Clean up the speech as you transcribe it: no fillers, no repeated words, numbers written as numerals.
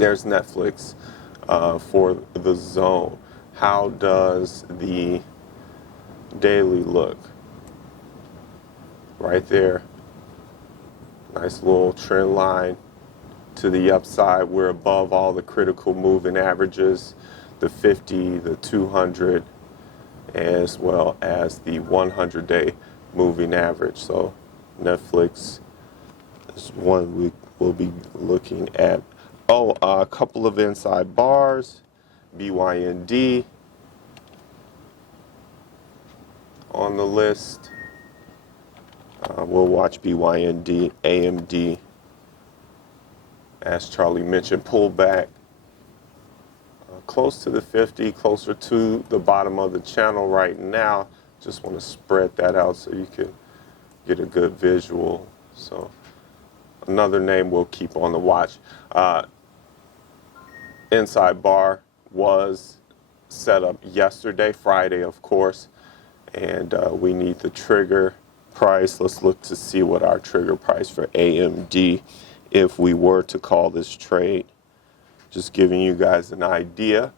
There's Netflix for the zone. How does the daily look? Right there. Nice little trend line to the upside. We're above all the critical moving averages, the 50, the 200, as well as the 100-day moving average. So Netflix is one we will be looking at. Oh, a couple of inside bars, BYND on the list. We'll watch BYND, AMD, as Charlie mentioned, pullback close to the 50, closer to the bottom of the channel right now. Just want to spread that out so you can get a good visual. So another name we'll keep on the watch. Inside bar was set up yesterday, Friday, of course, and we need the trigger price. Let's look to see what our trigger price for AMD if we were to call this trade. Just giving you guys an idea.